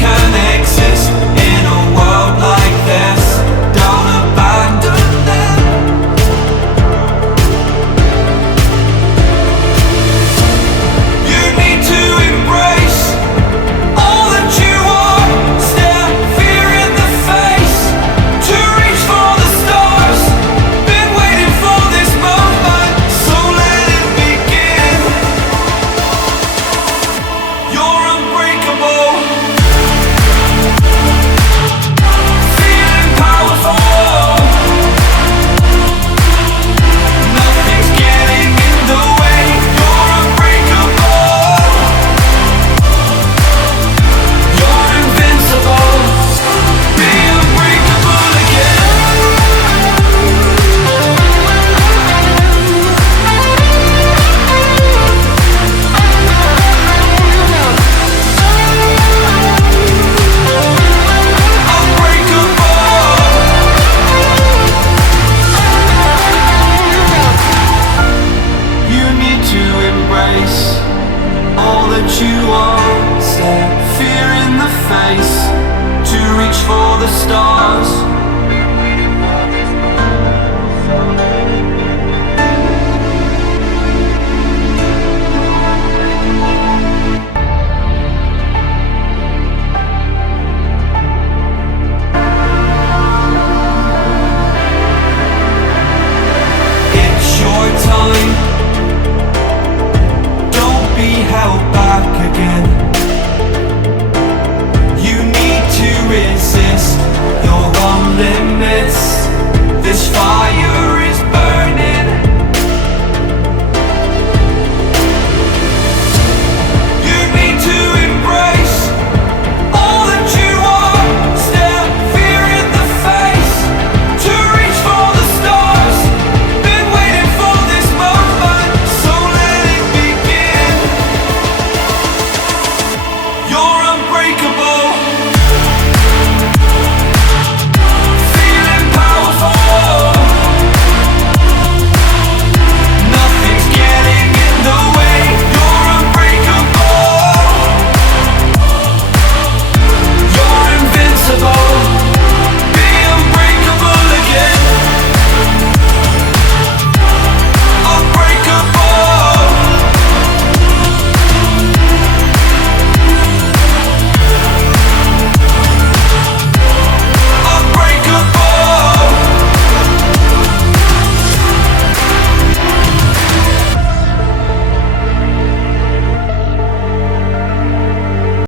can exist in a world like this. Don't abandon them. You need to embrace all that you are. Stare fear in the face to reach for the stars. Been waiting for this moment, so let it begin. You're unbreakable, feeling powerful. Nothing's getting in the way. You're unbreakable. You're invincible. Be unbreakable again. You need to embrace all that you are. Stare fear in the face to reach for the stars.